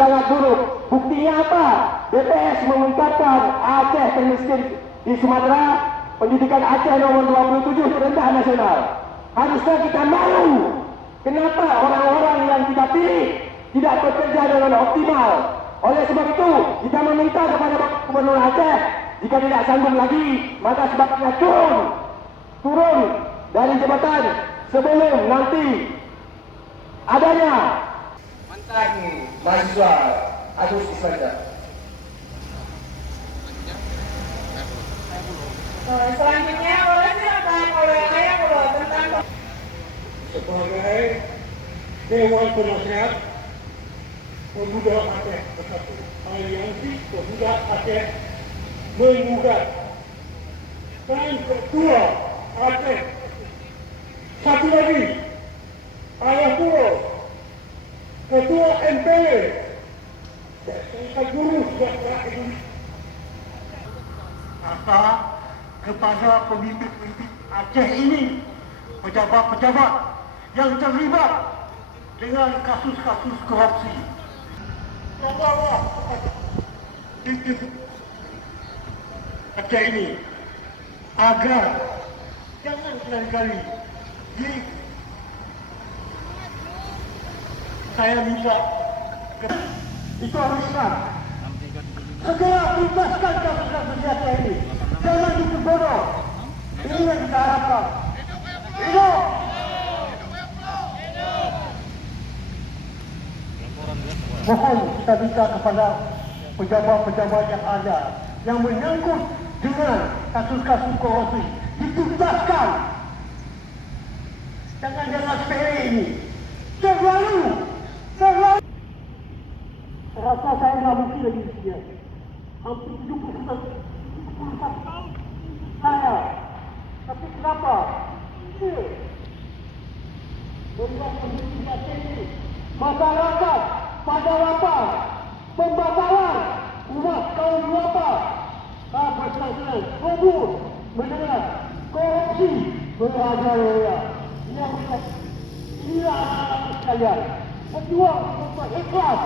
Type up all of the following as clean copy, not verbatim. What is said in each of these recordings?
sangat buruk. Buktinya apa? BPS mengungkapkan Aceh termiskin di Sumatera, pendidikan Aceh nomor 27 terendah nasional. Harusnya kita malu. Kenapa orang-orang yang kita pilih tidak bekerja dengan optimal? Oleh sebab itu, kita meminta kepada Bapak Gubernur Aceh, jika tidak sanggup lagi, maka sebabnya turun dari jabatan sebelum nanti adanya mantan mahasiswa Agus Iswanda. Selanjutnya boleh silakan oleh Ayah Pulau tentang sebagai Dewan Penasehat Pemuda Aceh Bersatu, Aliansi Pemuda Aceh menggugat, dan Ketua Aceh satu lagi Ayah Pulau, Ketua MPL Serikat Buruh Sejahtera Indonesia, serta kepada pemimpin-pemimpin Aceh ini, pejabat-pejabat yang terlibat dengan kasus-kasus korupsi. Tolonglah pemimpin Aceh ini agar jangan sekali-kali saya minta itu haruslah segera tuntaskan kasus-kasus Aceh ini. Jangan dibodoh. Ini yang kita harapkan. Hidup! Mohon kita minta kepada pejabat-pejabat yang ada yang menyangkut dengan kasus-kasus korupsi dituntaskan. Jangan sepele ini. Terlalu. Rasa saya nggak mungkin lagi di sini. Hampir 70 tahun saya. Tapi kenapa? Membuat pendidikan ini masyarakat pada lapar, pembatalan umat kaum duafa, bersenang-senang, kubur, mendengar korupsi merajalela. Inilah anak-anak sekalian, berjuang untuk ikhlas.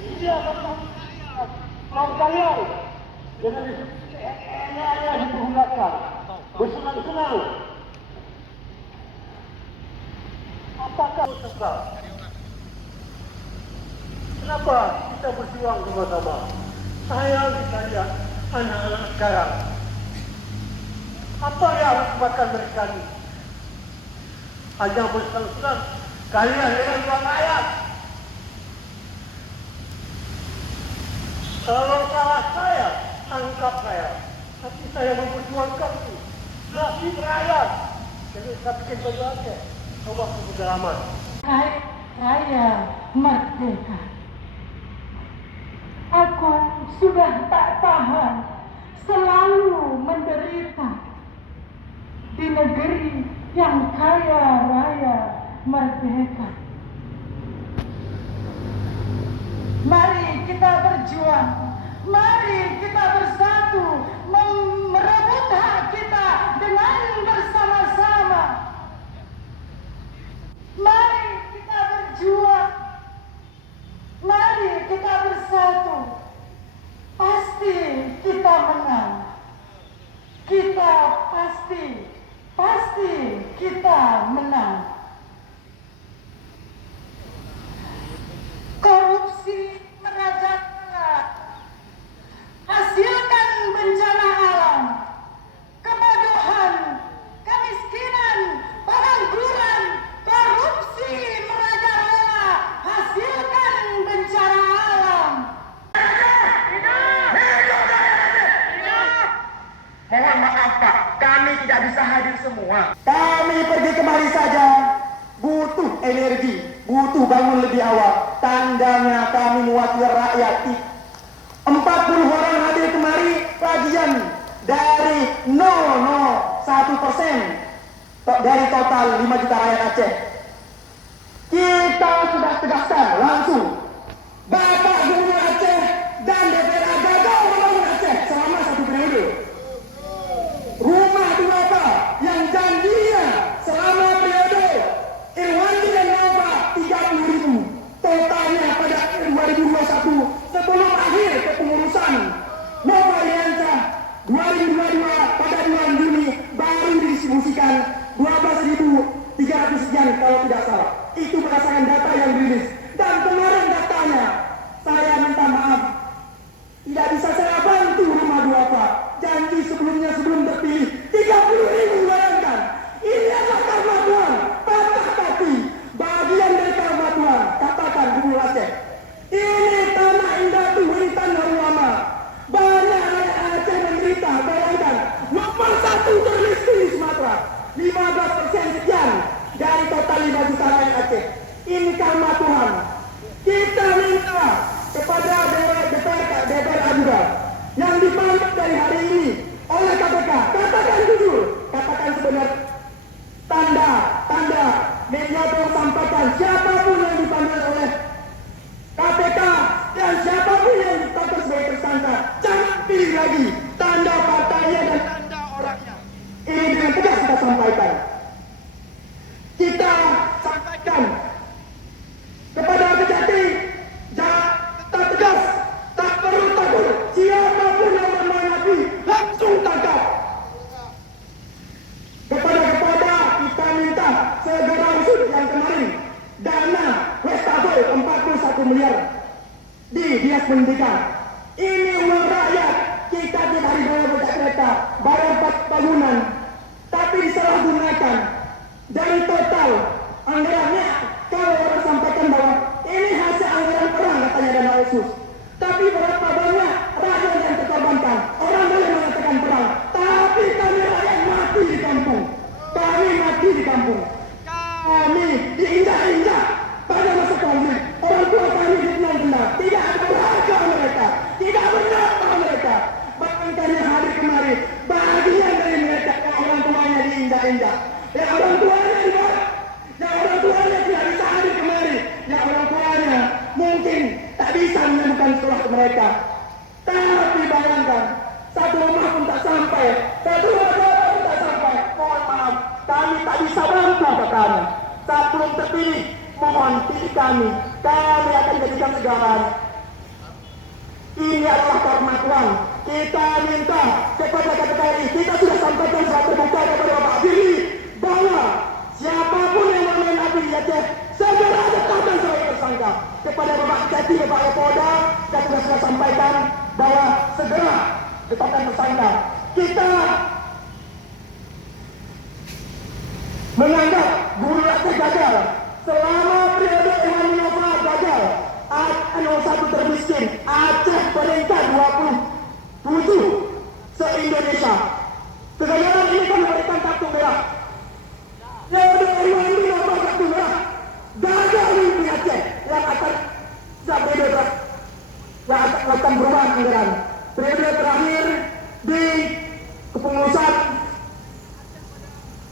Ini adalah kaum kalian dengan yang dipergunakan, bersenang-senang. Apakah suka? Kenapa kita berjuang sama-sama? Sayang kita lihat anak-anak sekarang. Apa yang harus makan mereka ini? Hanya bersenang-senang kalian dengan uang rakyat. Kalau salah saya, tangkap saya. Tapi saya memperjuangkan itu. Nasib rakyat. Jadi saya bikin baju Aceh. Allah kebudalaman. Hai Raya Merdeka. Aku sudah tak tahan selalu menderita di negeri yang kaya raya merdeka. Mari kita berjuang, mari kita bersatu merebut hak kita dengan bersama-sama. Mari kita berjuang, mari kita bersatu. Pasti kita menang. Kita pasti kita menang. Korupsi merajalela, hasilkan bencana alam, kebodohan, kemiskinan, pengangguran, korupsi merajalela, hasilkan bencana alam. Mohon maaf Pak, kami tidak bisa hadir semua. Kami pergi kemari saja, butuh energi, butuh bangun lebih awal. Tandanya kami mewakili rakyat. 40 orang hadir kemari, bagian dari 0,01% dari total 5 juta rakyat Aceh. Kita sudah tegaskan langsung, Bapak Gubernur Aceh dan DPR gagal membangun Aceh selama 1 periode. Rumah duafa yang janjinya selama periode Irwandi dan Nova 3 Ini karma Tuhan. Kita minta kepada DPR juga yang dipanggil dari hari ini oleh KPK, katakan jujur, katakan sebenar tanda media tolong sampaikan siapapun yang dipanggil oleh KPK dan siapapun yang ditetapkan sebagai tersangka, jangan pilih lagi tanda partainya dan tanda orangnya. Ini dengan tegas kita sampaikan. Kita sampaikan kepada Kejati, tetap tegas, tak perlu takut. Siapapun yang bermain api, langsung tangkap. Kepada kita minta segera usut yang kemarin dana Westafel 41 miliar di Dinas Pendidikan. Ini uang rakyat. Kita tiap hari bayar pajak kereta, bayar bangunan, tapi disalahgunakan. Dari total anggarannya, kalau orang sampaikan bahwa ini hasil anggaran perang katanya dana otsus, tapi berapa banyak rakyat yang terkorbankan? Orang boleh mengatakan perang, tapi kami rakyat mati di kampung. Kami mati di kampung. Kami diinjak-injak pada masa konflik. Orang tua kami dibenar-benar. Tidak ada berharga mereka. Tidak bernama mereka. Bahkan kami hadir kemari. Bagian dari mereka yang orang tuanya diinjak-injak. Yang orang tuanya dibawa. Yang orang tuanya tidak bisa hadir kemari. Yang orang tuanya mungkin tak bisa menemukan sekolah ke mereka. Tapi bayangkan, satu rumah pun tak sampai. Satu rumah pun tak sampai. Mohon maaf, kami tak bisa bantu katanya. Saat belum terpilih, mohon pilih kami. Kami akan jadikan segalanya. Ini adalah karma Tuhan. Kita minta kepada KPK, kita sudah sampaikan surat terbuka kepada Bapak Firly bahwa siapapun yang bermain api di Aceh segera tetapkan sebagai tersangka. Kepada Bapak Kati, Bapak Kapolda, kita sudah sampaikan bahwa segera tetapkan tersangka. Kita menganggap Guru Aceh gagal. Selama periode Iwan Nova gagal, Aceh 01 termiskin, Aceh peringkat 27 se-Indonesia. Kegagalan ini kan memberikan kartu merah. Periode Iwan Nova kartu merah, gagal mimpi Aceh yang akan berubah anggaran. Periode terakhir di kepengurusan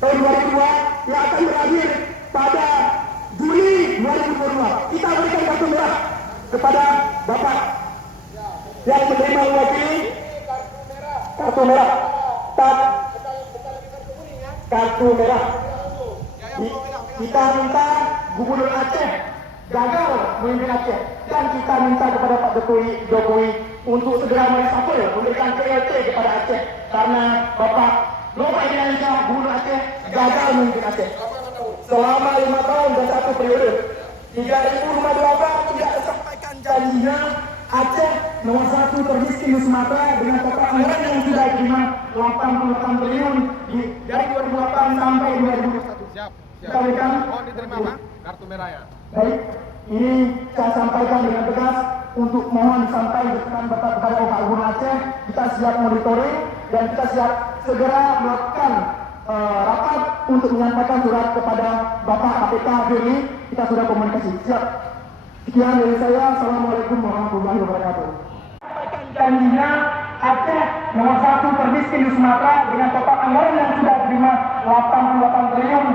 tahun 2002 yang akan berakhir pada Juli 2022. Kita berikan kartu merah kepada Bapak yang menerima mewakili kartu merah. Kartu merah. Kita minta Gubernur Aceh gagal memimpin Aceh dan kita minta kepada Pak Jokowi untuk segera meresapel memberikan PLT kepada Aceh karena Bapak Nova Indonesia Gubernur Aceh gagal memimpin Aceh selama 5 tahun dan 1 periode. 2015 tidak disampaikan janjinya. Aceh nomor 1 termiskin di Sumatera dengan total anggaran yang sudah diterima 88 triliun dari 2008 sampai 2021. Siap. Kita berikan. Oh, diterima Pak? Kartu merah ya. Baik, ini saya sampaikan dengan tegas untuk mohon disampaikan kepada Bapak Gubernur Aceh. Kita siap monitoring dan kita siap segera melakukan rapat untuk menyampaikan surat kepada Bapak KPK Firly. Kita sudah komunikasi. Siap. Sekian dari saya. Assalamualaikum warahmatullahi wabarakatuh. Sampaikan janjinya Aceh nomor 1 termiskin di Sumatera dengan total anggaran yang sudah diterima 88 triliun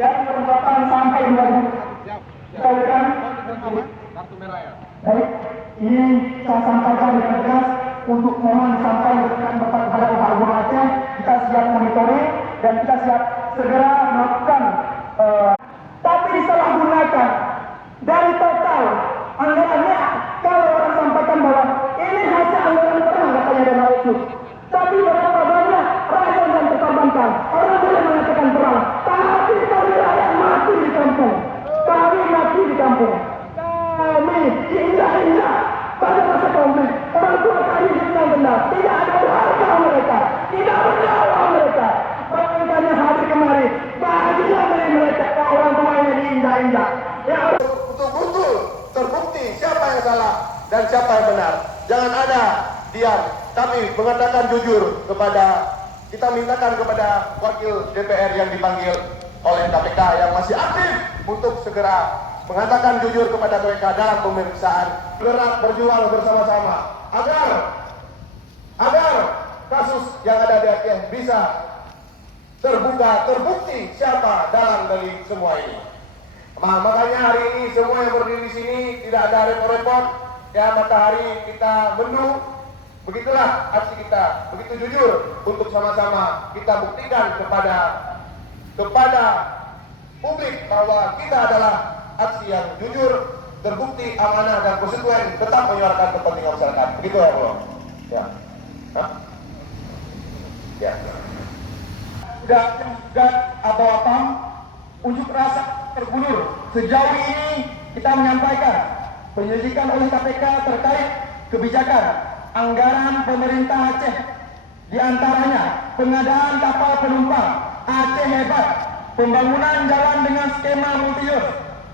dari 2008 sampai 2021. Siap. Kita berikan. Oh, diterima Pak? Kartu merah ya. Baik, ini saya sampaikan dengan tegas untuk mohon disampaikan kepada Bapak Gubernur Aceh. Kita siap monitoring dan kita siap segera melakukan. Tapi disalahgunakan dari total anggarannya. Kalau orang sampaikan bahwa ini hasil anggaran perang katanya dana otsus, tapi berapa banyak rakyat yang terkorbankan? Orang boleh mengatakan perang, tapi kami rakyat mati di kampung. Kami mati di kampung. Kami diinjak-injak pada masa konflik. Orang tua kami benar-benar tidak ada berharga mereka, tidak bernyawa mereka. Bahkan hadir kemari, bahagia dari mereka orang tuanya diinjak-injak. Betul-betul terbukti siapa yang salah dan siapa yang benar. Jangan ada diam. Kami mengatakan jujur kita mintakan kepada wakil DPR yang dipanggil oleh KPK yang masih aktif untuk segera mengatakan jujur kepada mereka dalam pemeriksaan. Gerak berjuang bersama-sama agar kasus yang ada di Aceh bisa terbuka, terbukti siapa dalang dari semua ini. Makanya hari ini semua yang berdiri di sini tidak ada repot-repot. Ya, matahari kita mendung. Begitulah aksi kita, begitu jujur untuk sama-sama kita buktikan kepada publik bahwa kita adalah aksi yang jujur, terbukti, amanah dan konsekuen, tetap menyuarakan kepentingan masyarakat. Begitu ya, Bro? Ya. Hah? Ya. Dan abawapam unjuk rasa tergulur. Sejauh ini kita menyampaikan penyelidikan oleh KPK terkait kebijakan anggaran pemerintah Aceh, diantaranya pengadaan kapal penumpang Aceh Hebat, pembangunan jalan dengan skema multi-use,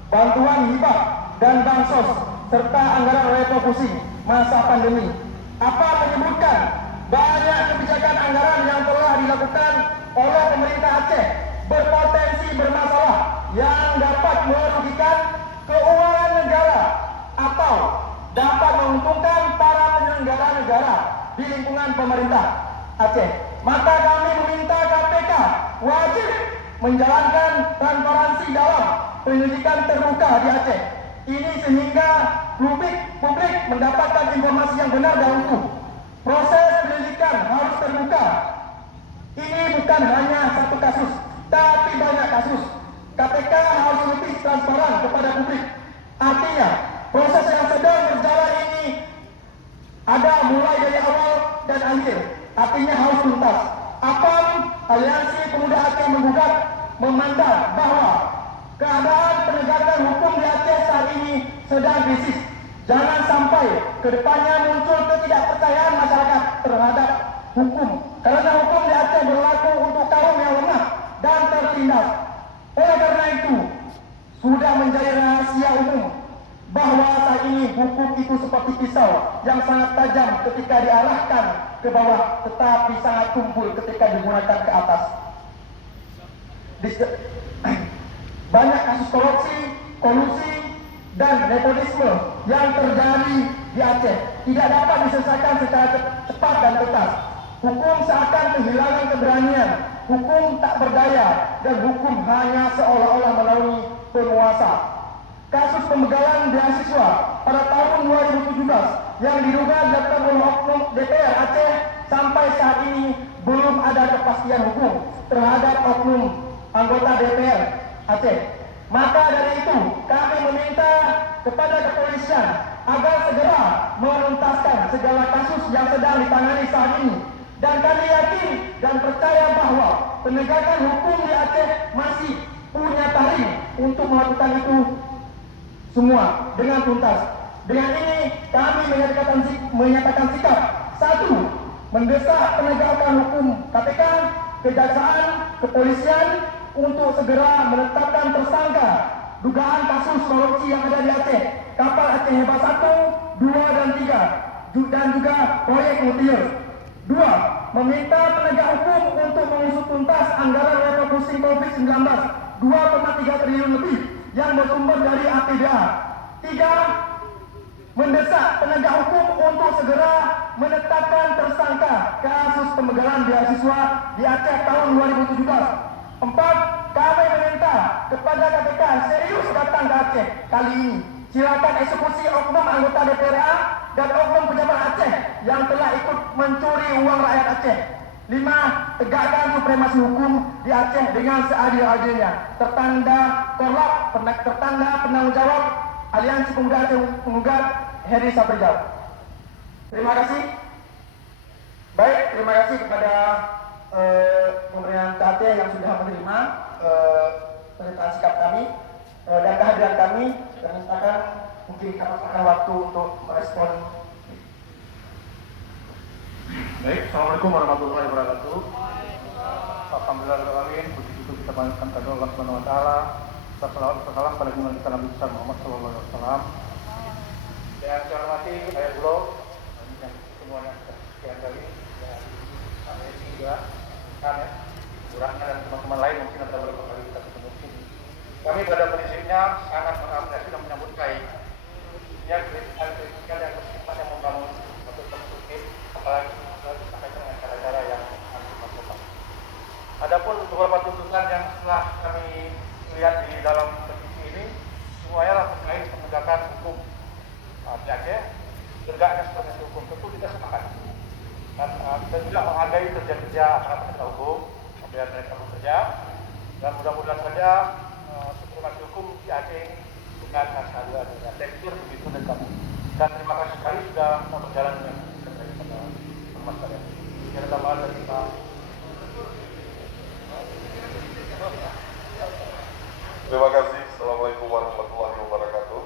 bantuan hibah dan bansos, serta anggaran refocusing masa pandemi. Apa menyebutkan banyak kebijakan anggaran yang telah dilakukan oleh pemerintah Aceh berpotensi bermasalah yang dapat merugikan keuangan negara atau dapat menguntungkan para penyelenggara negara di lingkungan pemerintah Aceh. Maka kami meminta KPK wajib menjalankan transparansi dalam penyelidikan terbuka di Aceh ini sehingga publik mendapatkan informasi yang benar dan utuh. Proses penyelidikan harus terbuka. Ini bukan hanya satu kasus, tapi banyak kasus. KPK harus lebih transparan kepada publik. Artinya, proses yang sedang berjalan ini ada mulai dari awal dan akhir. Artinya harus tuntas. APAM, Aliansi Pemuda Aceh menggugat, memandang bahwa keadaan penegakan hukum di Aceh saat ini sedang krisis. Jangan sampai kedepannya muncul ketidakpercayaan masyarakat terhadap hukum. Karena hukum di Aceh berlaku untuk kaum yang lemah dan tertindas. Oleh karena itu, sudah menjadi rahasia umum bahwa saat ini hukum itu seperti pisau yang sangat tajam ketika diarahkan ke bawah, tetapi sangat tumpul ketika digunakan ke atas. Banyak kasus korupsi, kolusi, dan nepotisme yang terjadi di Aceh tidak dapat diselesaikan secara cepat dan tegas. Hukum seakan kehilangan keberanian, hukum tak berdaya, dan hukum hanya seolah-olah menaungi penguasa. Kasus pembegalan beasiswa pada tahun 2017 yang diduga dilakukan oleh oknum DPR Aceh sampai saat ini belum ada kepastian hukum terhadap oknum anggota DPR Aceh. Maka dari itu kami meminta kepada kepolisian agar segera menuntaskan segala kasus yang sedang ditangani saat ini. Dan kami yakin dan percaya bahwa penegakan hukum di Aceh masih punya taring untuk melakukan itu semua dengan tuntas. Dengan ini kami menyatakan sikap. 1. Mendesak penegakan hukum KPK, Kejaksaan, Kepolisian untuk segera menetapkan tersangka dugaan kasus korupsi yang ada di Aceh, kapal Aceh Hebat 1, 2 dan 3, dan juga proyek multi-use. 2. Meminta penegak hukum untuk mengusut tuntas anggaran refocusing COVID-19 2,3 triliun lebih yang bersumber dari APBA. 3. Mendesak penegak hukum untuk segera menetapkan tersangka kasus pembegalan beasiswa di Aceh tahun 2017. 4. Kami meminta kepada KPK serius datang ke Aceh kali ini. Silakan eksekusi oknum anggota DPRA dan oknum pejabat Aceh yang telah ikut mencuri uang rakyat Aceh. 5. Tegakkan supremasi hukum di Aceh dengan seadil-adilnya. Tertanda Korlap, tertanda penanggung jawab Aliansi Pemuda Aceh Penggugat Heri Saprijal. Terima kasih. Baik, terima kasih kepada pemerintah Aceh yang sudah menerima pernyataan sikap kami dan kehadiran kami, dan misalkan mungkin kami akan waktu untuk merespon. Baik, Assalamualaikum warahmatullahi wabarakatuh. Alhamdulillahirrahmanirrahim. Puji syukur kita panjatkan kepada Allah Subhanahu wa taala. Salam pada junjungan kita Nabi besar Muhammad sallallahu alaihi wasallam. Yang saya hormati Ayah Bro dan semua yang sekian kali dan kami juga kan ya, kurangnya dan teman-teman lain mungkin ada beberapa kali kita ketemu sini. Kami pada prinsipnya sangat mengapresiasi dan menyambut baik ya kritikan yang bersifat yang membangun untuk konstruktif, apalagi disampaikan dengan cara-cara yang anti-masyarakat. Adapun beberapa tuntutan yang setelah kami lihat di dalam petisi ini, semuanya lah terkait penegakan hukum di Aceh, tegaknya sebagai hukum tentu kita sepakat. Dan kita juga menghargai kerja-kerja aparat penegak hukum, biar mereka bekerja, dan mudah-mudahan saja supremasi hukum di Aceh ini dengan hasil dengan tekstur begitu dekat. Dan terima kasih sekali sudah mau berjalan dengan terkait pada permasalahan ini. Sekian tambahan dari Pak. Terima kasih. Assalamualaikum warahmatullahi wabarakatuh.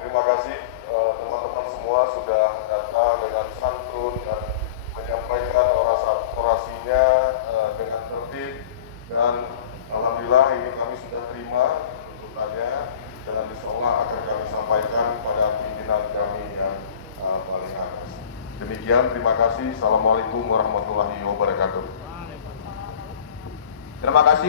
Terima kasih teman-teman semua sudah datang dengan santun dan menyampaikan orasinya dengan tertib, dan alhamdulillah ini kami sudah terima tuntutannya, dan insyaallah akan kami sampaikan pada pimpinan kami yang paling atas. Demikian, terima kasih. Assalamualaikum warahmatullahi wabarakatuh. Terima kasih.